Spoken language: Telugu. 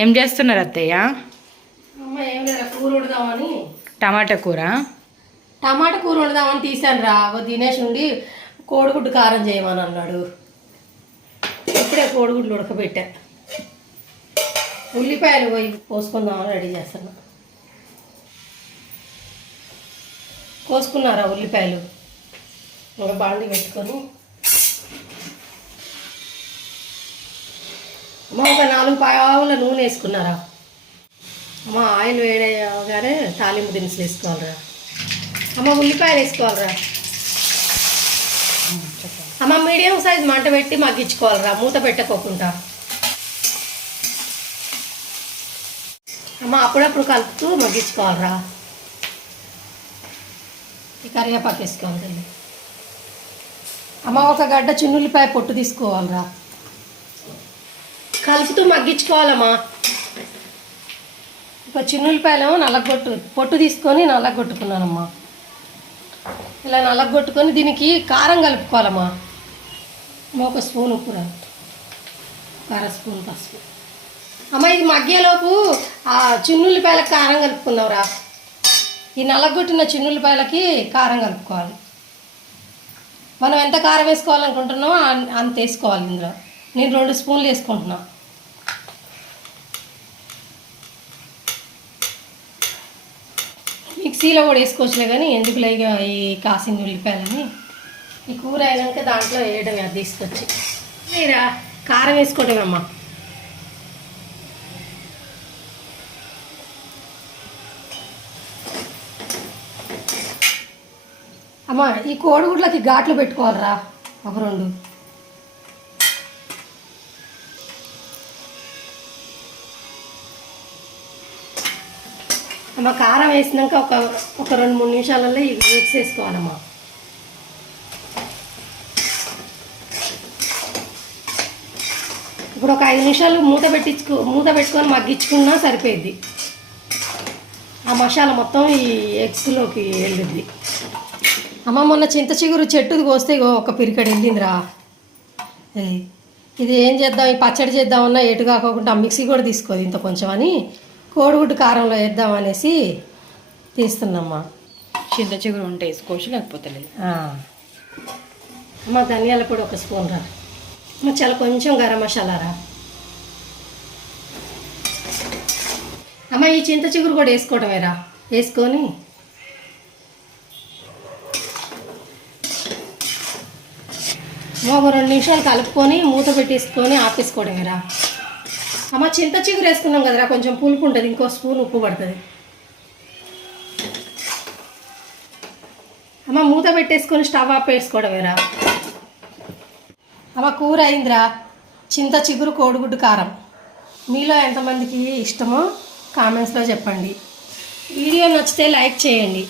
ఏం చేస్తున్నారు అత్తయ్య? అమ్మ ఏం లేదా కూర వండుదామని. టమాటా కూర. టమాటా కూర వండుదామని తీసాను రా. దినేష్ నుండి కోడిగుడ్డు కారం చేయమని అన్నాడు. ఇప్పుడే కోడిగుడ్లు ఉడకబెట్టా. ఉల్లిపాయలు పోయి పోసుకుందామని రెడీ చేస్తున్నా. కోసుకున్నారా ఉల్లిపాయలు? ఒక బాండి పెట్టుకొని అమ్మ ఒక 4 పావుల నూనె వేసుకున్నారా? అమ్మ ఆయిల్ వేడగానే తాలింపు దినుసులు వేసుకోవాలరా. అమ్మ ఉల్లిపాయలు వేసుకోవాలరా. అమ్మ మీడియం సైజ్ మంట పెట్టి మగ్గించుకోవాలరా, మూత పెట్టకోకుండా. అమ్మ అప్పుడప్పుడు కలుపుతూ మగ్గించుకోవాలరా. ఈ కరివేపాకు వేసుకోవాలి. అమ్మ ఒక గడ్డ చిన్నుల్లిపాయ పొట్టు తీసుకోవాలరా. కలుపుతూ మగ్గించుకోవాలమ్మా. ఒక చిన్నుల్లిపాయలేమో పొట్టు తీసుకొని నల్లగొట్టుకున్నానమ్మా. ఇలా నల్లగొట్టుకొని దీనికి కారం కలుపుకోవాలమ్మా. ఒక స్పూన్ ఉప్పు రా, 1/2 స్పూన్ పసుపు. అమ్మ ఇది మగ్గేలోపు ఆ చిన్నుల్లిపాయలకు కారం కలుపుకుందాంరా. ఈ నల్లగొట్టిన చిన్నుల్లిపాయలకి కారం కలుపుకోవాలి. మనం ఎంత కారం వేసుకోవాలనుకుంటున్నామో అంత వేసుకోవాలి. ఇందులో నేను 2 స్పూన్లు వేసుకుంటున్నా. మిక్సీలో కూడా వేసుకోవచ్చులే, కానీ ఎందుకులే ఇక ఈ కాసిన ఉల్లిపాయలని. ఈ కూర అయినాక దాంట్లో వేయడం అది తీసుకొచ్చి మీరా కారం వేసుకోవటమేమ్మా. అమ్మ ఈ కోడిగుడ్లకి ఘాట్లు పెట్టుకోవాలరా, ఒక 2. అమ్మ కారం వేసినాక ఒక 2-3 నిమిషాలలో ఇవి మిక్స్ చేసుకోవాలమ్మా. ఇప్పుడు ఒక 5 నిమిషాలు మూత పెట్టుకొని మగ్గించుకున్నా సరిపోయిద్ది. ఆ మసాలా మొత్తం ఈ ఎగ్స్లోకి వెళ్ళిద్ది. అమ్మ మొన్న చింత చిగురు చెట్టుది కోస్తే ఒక పిరికడు వెళ్ళిందిరా. ఇది ఏం చేద్దాం, ఈ పచ్చడి చేద్దామన్నా ఎటు కాకుండా మిక్సీ కూడా తీసుకోదు ఇంత కొంచెం అని కోడిగుడ్డు కారంలో వేద్దామనేసి తీస్తున్నామ్మా. చింత చిగురు ఉంటే వేసుకోవచ్చు, లేకపోతే లేదు. అమ్మ ధనియాల పొడి 1 స్పూన్ రా. అమ్మ చాలా కొంచెం గరం మసాలా రా. అమ్మ ఈ చింత చిగురు కూడా వేసుకోవడమేరా. వేసుకొని ఒక 2 నిమిషాలు కలుపుకొని మూత పెట్టేసుకొని ఆపేసుకోవడమేరా. అమ్మ చింత చిగురు వేసుకున్నాం కదరా, కొంచెం పులుపు ఉంటుంది, ఇంకో స్పూన్ ఉప్పు పడుతుంది. అమ్మ మూత పెట్టేసుకొని స్టవ్ ఆపేసుకోవడమేరా. అమ్మ కూర అయిందిరా. చింత చిగురు కోడిగుడ్డు కారం. మీలో ఎంతమందికి ఇష్టమో కామెంట్స్లో చెప్పండి. వీడియో నచ్చితే లైక్ చేయండి.